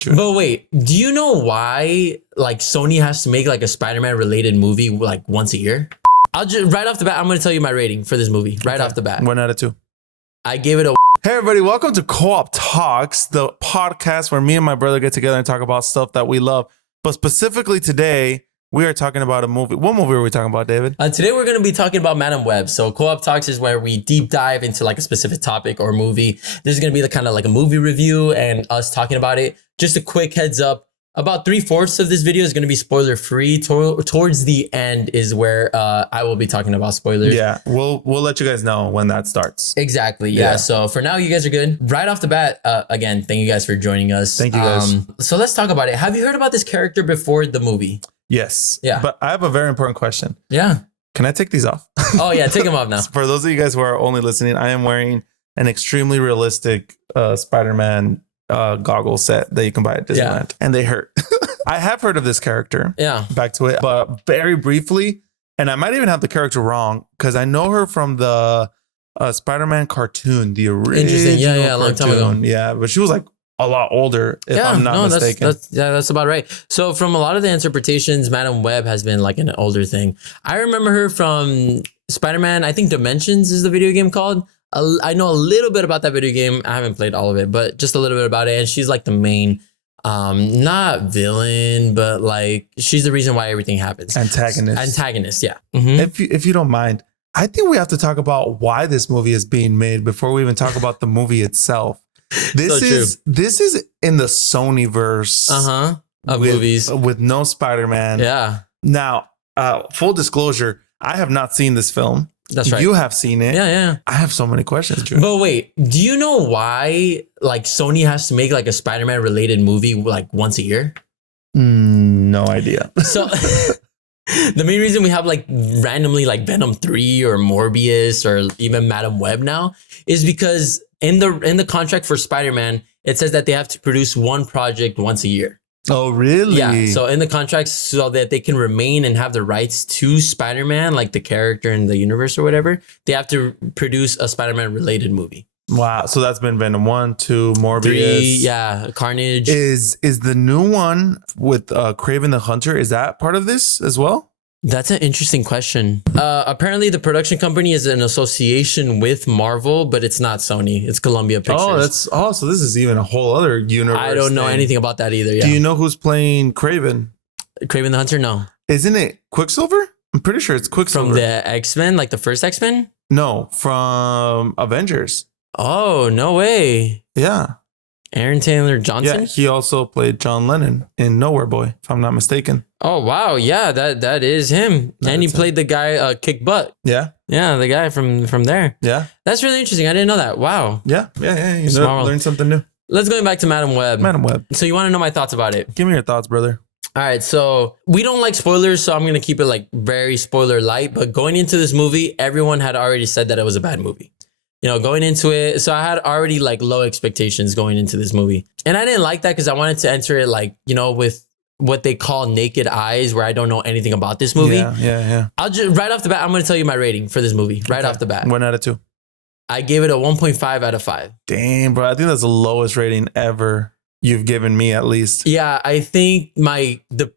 True. But wait, do you know why like Sony has to make like a Spider-Man related movie like once a year? I'll just right off the bat, I'm gonna tell you my rating for this movie. Right off the bat. 1 out of 2. I gave it a Hey everybody, welcome to Co-op Talks, the podcast where me and my brother get together and talk about stuff that we love. But specifically today, we are talking about a movie. What movie are we talking about, David? Today we're going to be talking about Madam Webb. So Co-op Talks is where we deep dive into like a specific topic or movie. This is going to be the kind of like a movie review and us talking about it. Just a quick heads up. About 3/4 of this video is going to be spoiler free. Towards the end is where I will be talking about spoilers. Yeah, we'll let you guys know when that starts. Exactly. Yeah. So for now, you guys are good. Right off the bat, again, thank you guys for joining us. Thank you guys. So let's talk about it. Have you heard about this character before the movie? Yes. Yeah. But I have a very important question. Yeah. Can I take these off? Oh yeah, take them off now. For those of you guys who are only listening, I am wearing an extremely realistic Spider-Man goggle set that you can buy at Disneyland, and they hurt. I have heard of this character. Yeah. Back to it, but very briefly, and I might even have the character wrong because I know her from the Spider-Man cartoon, the original. Interesting. Yeah, a long time ago. Yeah, but she was like a lot older, if I'm not mistaken. That's about right. So from a lot of the interpretations, Madam Web has been like an older thing. I remember her from Spider-Man, I think Dimensions is the video game called. I know a little bit about that video game. I haven't played all of it, but just a little bit about it. And she's like the main, not villain, but like she's the reason why everything happens. Antagonist, yeah. Mm-hmm. If you don't mind, I think we have to talk about why this movie is being made before we even talk about the movie itself. This is in the Sonyverse of movies with no Spider-Man. Yeah. Now, full disclosure, I have not seen this film. That's right. You have seen it. Yeah. I have so many questions, Drew. But wait, do you know why like Sony has to make like a Spider-Man related movie like once a year? No idea. So the main reason we have like randomly like Venom 3 or Morbius or even Madam Web now is because in the contract for Spider-Man, it says that they have to produce one project once a year. Oh, really? Yeah. So in the contract, so that they can remain and have the rights to Spider-Man, like the character in the universe or whatever, they have to produce a Spider-Man related movie. Wow. So that's been Venom 1, 2, Morbius. 3, yeah. Carnage. Is the new one with Kraven the Hunter, is that part of this as well? That's an interesting question. Apparently, the production company is an association with Marvel, but it's not Sony. It's Columbia Pictures. So this is even a whole other universe. I don't know anything about that either. Yeah. Do you know who's playing Kraven? Kraven the Hunter? No. Isn't it Quicksilver? I'm pretty sure it's Quicksilver. From the X-Men, like the first X-Men? No, from Avengers. Oh, no way. Yeah. Aaron Taylor Johnson? Yeah, he also played John Lennon in Nowhere Boy, if I'm not mistaken. Oh, wow. Yeah, that is him. And he played the guy Kick Butt. Yeah. Yeah, the guy from there. Yeah. That's really interesting. I didn't know that. Wow. Yeah. You learned something new. Let's go back to Madam Web. Madam Web. So you want to know my thoughts about it? Give me your thoughts, brother. All right. So we don't like spoilers, so I'm going to keep it like very spoiler light. But going into this movie, everyone had already said that it was a bad movie. You know, going into it. So I had already like low expectations going into this movie. And I didn't like that because I wanted to enter it like, you know, with what they call naked eyes, where I don't know anything about this movie. Yeah. I'll just right off the bat, I'm going to tell you my rating for this movie right off the bat. 1 out of 2. I gave it a 1.5 out of 5. Damn, bro. I think that's the lowest rating ever you've given me, at least. Yeah, I think the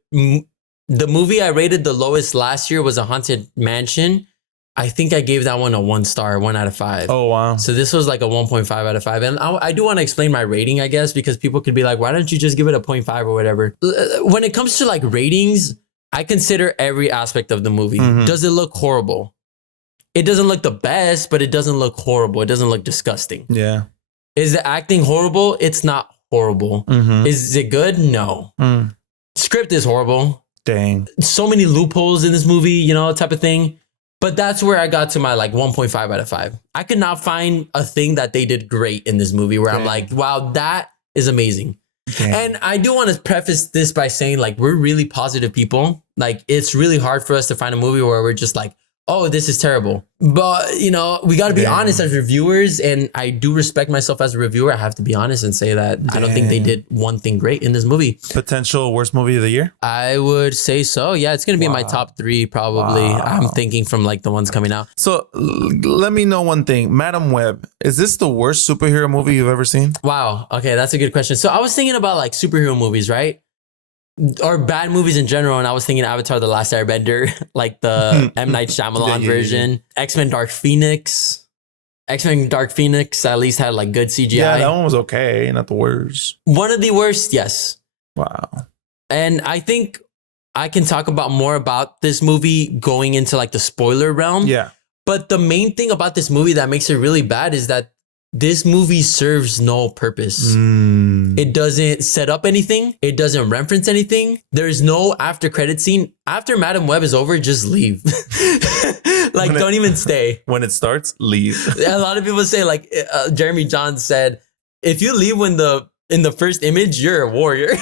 movie I rated the lowest last year was A Haunted Mansion. I think I gave that one a 1 star, 1 out of 5. Oh, wow. So this was like a 1.5 out of 5. And I do want to explain my rating, I guess, because people could be like, why don't you just give it a 0.5 or whatever? When it comes to like ratings, I consider every aspect of the movie. Mm-hmm. Does it look horrible? It doesn't look the best, but it doesn't look horrible. It doesn't look disgusting. Yeah. Is the acting horrible? It's not horrible. Mm-hmm. Is it good? No. Script is horrible. Dang. So many loopholes in this movie, you know, type of thing. But that's where I got to my like 1.5 out of 5. I could not find a thing that they did great in this movie where I'm like, wow, that is amazing. And I do want to preface this by saying like, we're really positive people. Like it's really hard for us to find a movie where we're just like, oh, this is terrible. But, you know, we got to be Damn. honest as reviewers. And I do respect myself as a reviewer. I have to be honest and say that I don't think they did one thing great in this movie. Potential worst movie of the year? I would say so. Yeah, it's going to be in my top 3 probably. Wow. I'm thinking from like the ones coming out. So let me know one thing. Madam Webb, is this the worst superhero movie you've ever seen? Wow. Okay, that's a good question. So I was thinking about like superhero movies, right? Or bad movies in general, and I was thinking Avatar: The Last Airbender, like the M. Night Shyamalan version. X-Men: Dark Phoenix. X-Men: Dark Phoenix at least had like good CGI. Yeah, that one was okay, not the worst. One of the worst, yes. Wow. And I think I can talk about more about this movie going into like the spoiler realm. Yeah. But the main thing about this movie that makes it really bad is that this movie serves no purpose. It doesn't set up anything. It doesn't reference anything. There's no after credit scene. After Madam Web is over, just leave. Like, don't even stay. When it starts, leave. A lot of people say, like, Jeremy Johns said, if you leave when in the first image, you're a warrior.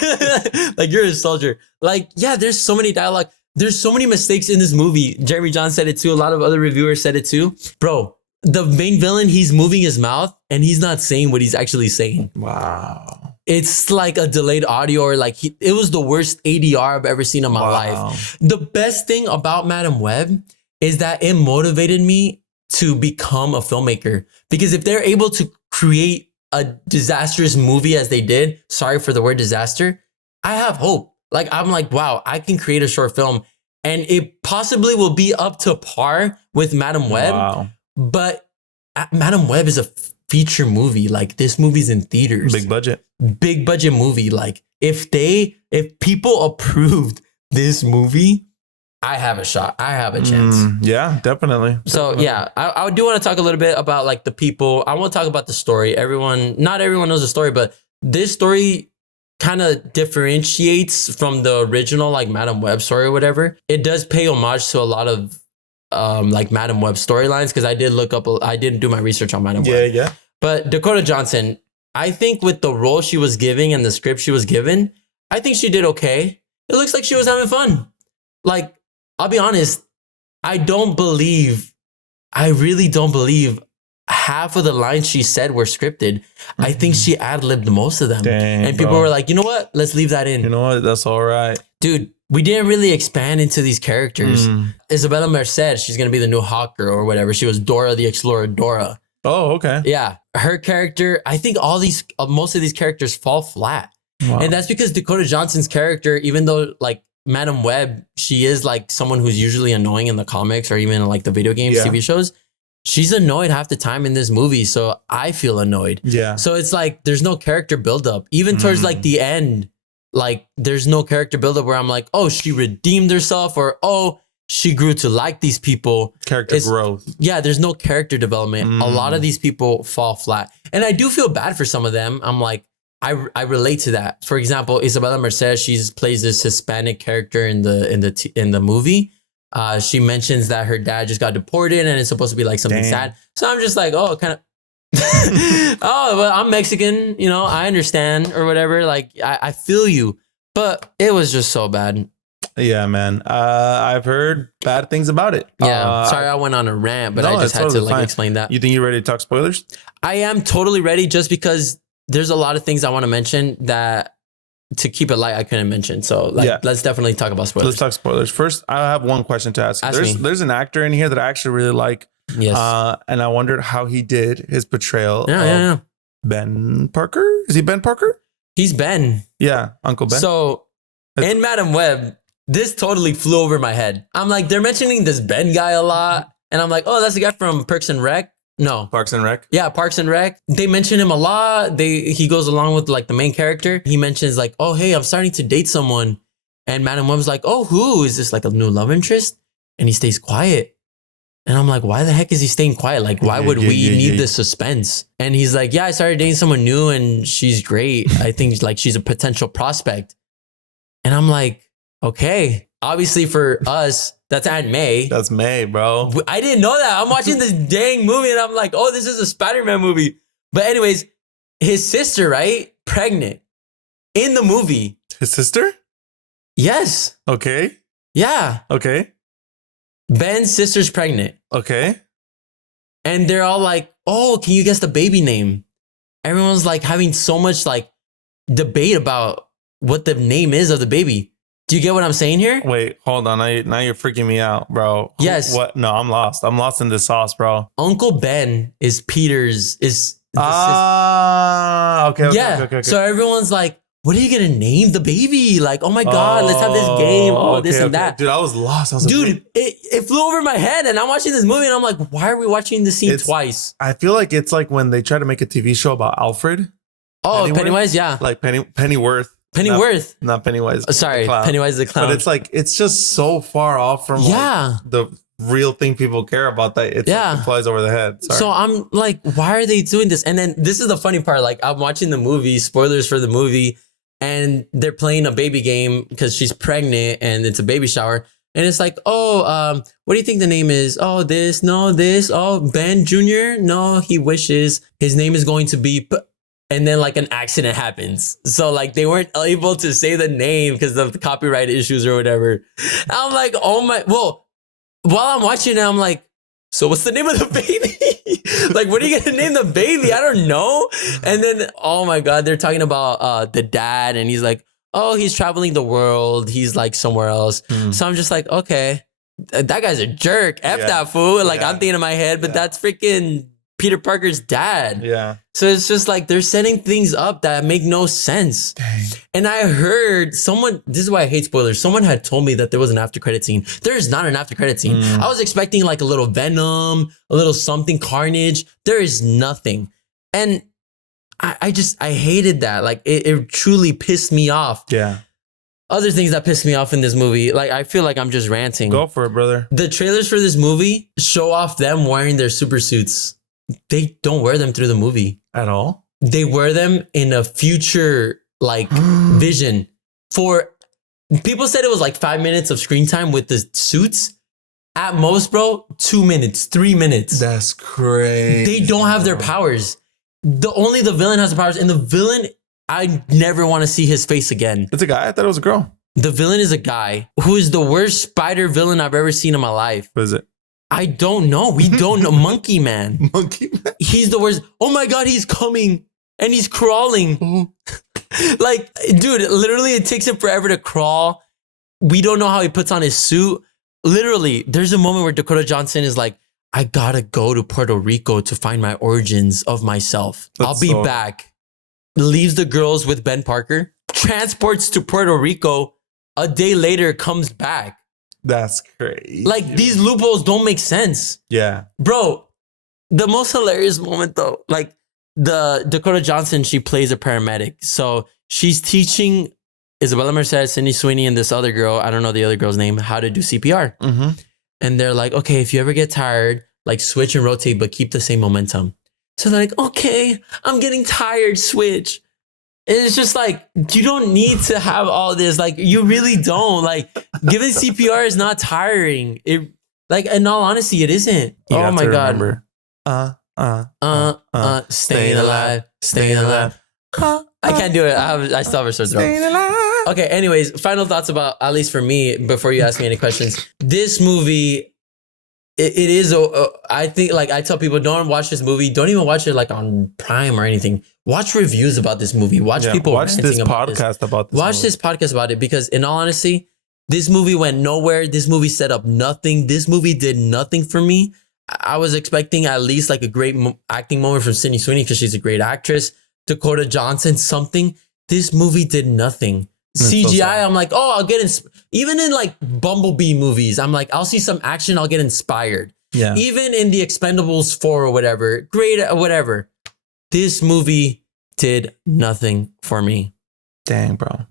Like, you're a soldier. Like, yeah, there's so many dialogue. There's so many mistakes in this movie. Jeremy Johns said it too. A lot of other reviewers said it too. Bro, the main villain, he's moving his mouth and he's not saying what he's actually saying. Wow. It's like a delayed audio, or like it was the worst ADR I've ever seen in my life. The best thing about Madam Web is that it motivated me to become a filmmaker, because if they're able to create a disastrous movie as they did, sorry for the word disaster, I have hope. Like, I'm like, wow, I can create a short film and it possibly will be up to par with Madam Web. Wow. But Madam Web is a feature movie. Like, this movie's in theaters. Big budget Movie. Like, if people approved this movie, I have a shot. I have a chance. Yeah, definitely. So yeah, I do want to talk a little bit about like the people. I want to talk about the story. Not everyone knows the story, but this story kind of differentiates from the original like Madam Web story or whatever. It does pay homage to a lot of like Madam Web storylines, because I did do my research on Madam Web. Yeah. But Dakota Johnson, I think with the role she was giving and the script she was given, I think she did okay. It looks like she was having fun. Like, I'll be honest, I really don't believe half of the lines she said were scripted. I think she ad-libbed most of them. Dang, and people were like, you know what? Let's leave that in. You know what? That's all right. Dude, we didn't really expand into these characters. Isabella Merced, she's going to be the new Hawker or whatever. She was Dora the Explorer, Dora. Oh, okay. Yeah. Her character, I think most of these characters fall flat. Wow. And that's because Dakota Johnson's character, even though like Madam Web, she is like someone who's usually annoying in the comics or even in like the video games, TV shows. She's annoyed half the time in this movie. So I feel annoyed. Yeah. So it's like, there's no character buildup. Even towards like the end, like there's no character buildup where I'm like, oh, she redeemed herself, or, oh, she grew to like these people. Character growth. Yeah, there's no character development. A lot of these people fall flat. And I do feel bad for some of them. I'm like, I relate to that. For example, Isabella Merced, she plays this Hispanic character in the movie. She mentions that her dad just got deported and it's supposed to be like something sad. So I'm just like, oh, kind of, oh, well, I'm Mexican, you know, I understand or whatever. Like, I feel you, but it was just so bad. Yeah, man. I've heard bad things about it. Yeah. Sorry, I went on a rant, but I just had to like explain that. You think you're ready to talk spoilers? I am totally ready, just because there's a lot of things I want to mention that, to keep it light, I couldn't mention. So let's definitely talk about spoilers. Let's talk spoilers. First, I have one question to ask. There's an actor in here that I actually really like. Yes. And I wondered how he did his portrayal of Ben Parker. Is he Ben Parker? He's Ben. Yeah, Uncle Ben. So in Madam Web, this totally flew over my head. I'm like, they're mentioning this Ben guy a lot. And I'm like, oh, that's the guy from Parks and Rec. No. Parks and Rec? Yeah, Parks and Rec. They mention him a lot. He goes along with like the main character. He mentions like, oh, hey, I'm starting to date someone. And Madam Web's like, oh, who? Is this like a new love interest? And he stays quiet. And I'm like, why the heck is he staying quiet? Like, why would we need this suspense? And he's like, yeah, I started dating someone new and she's great. I think like she's a potential prospect. And I'm like, okay, obviously for us, that's Aunt May. That's May, bro. I didn't know that. I'm watching this dang movie and I'm like, oh, this is a Spider-Man movie. But anyways, his sister, right? Pregnant in the movie. His sister? Yes. Okay. Yeah. Okay. Ben's sister's pregnant. Okay. And they're all like, oh, can you guess the baby name? Everyone's like having so much like debate about what the name is of the baby. Do you get what I'm saying here? Wait, hold on. Now you're freaking me out, bro. Yes. What? No, I'm lost. I'm lost in this sauce, bro. Uncle Ben is Peter's, is the Okay. Okay. So everyone's like, what are you going to name the baby? Like, oh my God, let's have this game. Oh, this and that. Dude, I was lost. I was Dude, like, it flew over my head and I'm watching this movie and I'm like, why are we watching the scene twice? I feel like it's like when they try to make a TV show about Alfred. Oh, Pennywise, yeah. Like Pennyworth. Pennyworth. Not Pennywise. Sorry, Pennywise the clown. But it's like, it's just so far off from like, the real thing people care about that it flies over the head. Sorry. So I'm like, why are they doing this? And then this is the funny part. Like I'm watching the movie, spoilers for the movie, and they're playing a baby game because she's pregnant and it's a baby shower. And it's like, oh, what do you think the name is? Oh, this, no, this. Oh, Ben Jr. No, he wishes his name is going to be. And then like an accident happens. So like they weren't able to say the name because of the copyright issues or whatever. I'm like, oh my, well, while I'm watching it, I'm like, so what's the name of the baby? Like, what are you going to name the baby? I don't know. And then, oh my God, they're talking about the dad. And he's like, oh, he's traveling the world. He's like somewhere else. So I'm just like, okay, that guy's a jerk. F that fool. Like I'm thinking in my head, but that's freaking Peter Parker's dad. Yeah. So it's just like they're setting things up that make no sense. Dang. And I heard someone, this is why I hate spoilers. Someone had told me that there was an after credit scene. There is not an after credit scene. I was expecting like a little Venom, a little something Carnage. There is nothing. And I hated that. Like it truly pissed me off. Yeah. Other things that pissed me off in this movie, like I feel like I'm just ranting. Go for it, brother. The trailers for this movie show off them wearing their super suits. They don't wear them through the movie at all. They wear them in a future like vision. For people said it was like 5 minutes of screen time with the suits. At most, bro, 2 minutes, 3 minutes. That's crazy. They don't have their powers. Only the villain has the powers, and the villain, I never want to see his face again. It's a guy. I thought it was a girl. The villain is a guy who is the worst spider villain I've ever seen in my life. What is it? I don't know. We don't know. Monkey Man. Monkey Man. He's the worst. Oh my God, he's coming and he's crawling. Like, dude, literally it takes him forever to crawl. We don't know how he puts on his suit. Literally, there's a moment where Dakota Johnson is like, I gotta go to Puerto Rico to find my origins of myself. I'll be back. Leaves the girls with Ben Parker, transports to Puerto Rico. A day later, comes back. That's crazy. Like, these loopholes don't make sense. Yeah. Bro, the most hilarious moment though, like the Dakota Johnson, she plays a paramedic. So she's teaching Isabella Merced, Sydney Sweeney, and this other girl, I don't know the other girl's name, how to do CPR. Mm-hmm. And they're like, okay, if you ever get tired, like switch and rotate, but keep the same momentum. So they're like, okay, I'm getting tired, switch. It's just like, you don't need to have all this. Like, you really don't. Like, giving CPR is not tiring. It, like, in all honesty, it isn't. Oh my God. Staying alive, staying alive. I can't do it. I still have a sore throat. Staying alive. Okay, anyways, final thoughts about, at least for me, before you ask me any questions. This movie, it is, I think, like, I tell people, don't watch this movie. Don't even watch it, like, on Prime or anything. Watch reviews about this movie. Watch people watch this about podcast about this Watch movie. this podcast about it, because in all honesty, this movie went nowhere. This movie set up nothing. This movie did nothing for me. I was expecting at least like a great acting moment from Sydney Sweeney because she's a great actress. Dakota Johnson, something. This movie did nothing. CGI, I'm like, oh, I'll get even in like Bumblebee movies, I'm like, I'll see some action, I'll get inspired. Yeah. Even in the Expendables 4 or whatever, great, whatever. This movie did nothing for me. Dang, bro.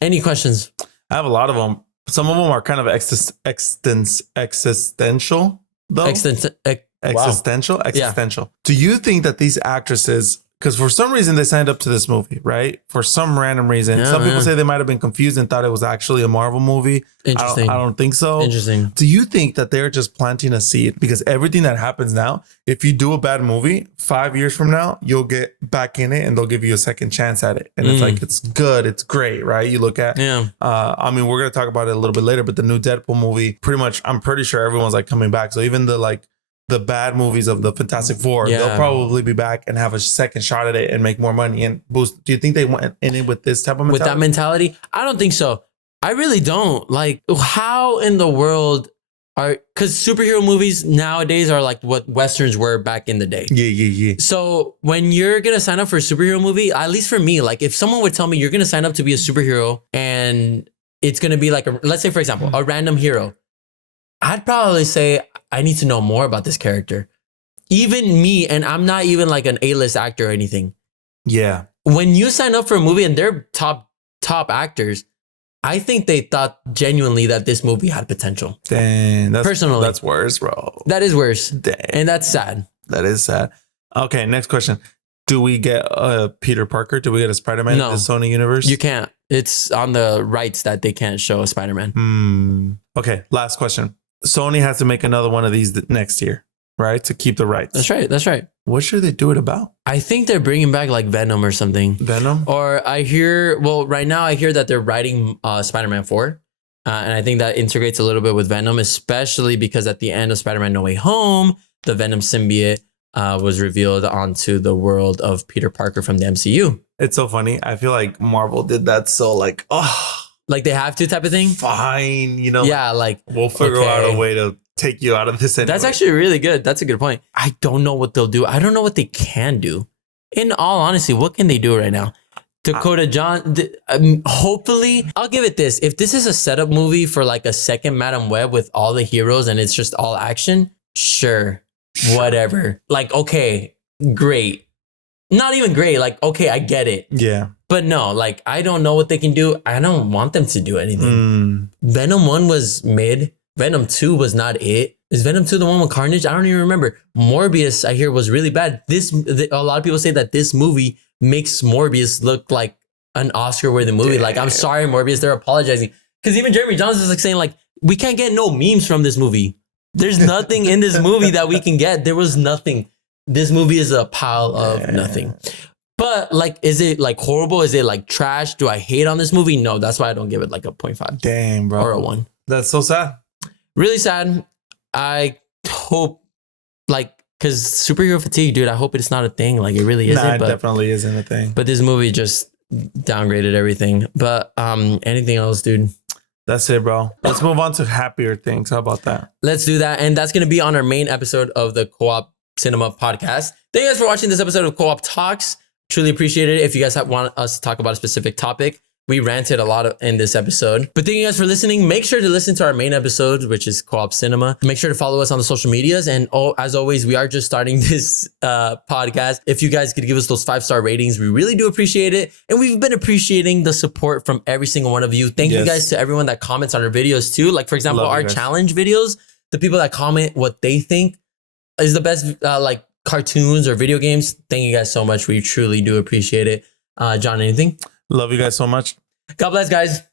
Any questions? I have a lot of them. Some of them are kind of existential, though. Existential. Existential. Do you think that these actresses because for some reason they signed up to this movie, right? For some random reason. Some people say they might have been confused and thought it was actually a Marvel movie. Interesting. I don't think so. Interesting. Do you think that they're just planting a seed? Because everything that happens now, if you do a bad movie, 5 years from now, you'll get back in it and they'll give you a second chance at it. And it's like, it's good. It's great, right? You look at, I mean, we're going to talk about it a little bit later, but the new Deadpool movie, pretty much, I'm pretty sure everyone's like coming back. So even the bad movies of the Fantastic Four, they'll probably be back and have a second shot at it and make more money and boost. Do you think they went in it with this type of mentality? With that mentality? I don't think so. I really don't. Like, how in the world because superhero movies nowadays are like what Westerns were back in the day. Yeah. So when you're going to sign up for a superhero movie, at least for me, like if someone would tell me you're going to sign up to be a superhero and it's going to be like, let's say, for example, a random hero, I'd probably say, I need to know more about this character. Even me, and I'm not even like an A-list actor or anything. Yeah. When you sign up for a movie and they're top actors, I think they thought genuinely that this movie had potential. Dang. Personally. That's worse, bro. That is worse. Dang. And that's sad. That is sad. Okay, next question. Do we get a Peter Parker? Do we get a Spider-Man in the Sony universe? You can't. It's on the rights that they can't show a Spider-Man. Okay, last question. Sony has to make another one of these next year, right? To keep the rights. That's right. What should they do it about? I think they're bringing back like Venom or something. Venom? Or right now I hear that they're writing Spider-Man 4. And I think that integrates a little bit with Venom, especially because at the end of Spider-Man No Way Home, the Venom symbiote was revealed onto the world of Peter Parker from the MCU. It's so funny. I feel like Marvel did that so like, like they have to type of thing. Fine, Yeah, like we'll figure out a way to take you out of this anyway. That's actually really good. That's a good point. I don't know what they'll do. I don't know what they can do. In all honesty, what can they do right now? Dakota hopefully, I'll give it this. If this is a setup movie for like a second Madam Web with all the heroes and it's just all action, sure. Whatever. Like, okay, great. Not even great. Like, okay, I get it. Yeah. But no, like, I don't know what they can do. I don't want them to do anything. Venom 1 was mid. Venom 2 was not it. Is Venom 2 the one with Carnage? I don't even remember. Morbius, I hear, was really bad. A lot of people say that this movie makes Morbius look like an Oscar-worthy movie. Damn. Like, I'm sorry, Morbius. They're apologizing. Because even Jeremy Johnson is like saying, like, we can't get no memes from this movie. There's nothing in this movie that we can get. There was nothing. This movie is a pile of nothing. But like, is it like horrible? Is it like trash? Do I hate on this movie? No, that's why I don't give it like a 0.5. Dang, bro. Or a 1. That's so sad. Really sad. I hope like, because superhero fatigue, dude, I hope it's not a thing. Like it really isn't. It definitely isn't a thing. But this movie just downgraded everything. But anything else, dude? That's it, bro. Let's move on to happier things. How about that? Let's do that. And that's going to be on our main episode of the Co-op Cinema podcast. Thank you guys for watching this episode of Co-op Talks. Truly appreciate it. If you guys want us to talk about a specific topic, we ranted a lot in this episode. But thank you guys for listening. Make sure to listen to our main episode, which is Co-op Cinema. Make sure to follow us on the social medias. And as always, we are just starting this podcast. If you guys could give us those 5-star ratings, we really do appreciate it. And we've been appreciating the support from every single one of you. Thank you guys to everyone that comments on our videos too. Like, for example, our challenge videos, the people that comment what they think is the best like cartoons or video games. Thank you guys so much. We truly do appreciate it. John, anything? Love you guys so much. God bless, guys.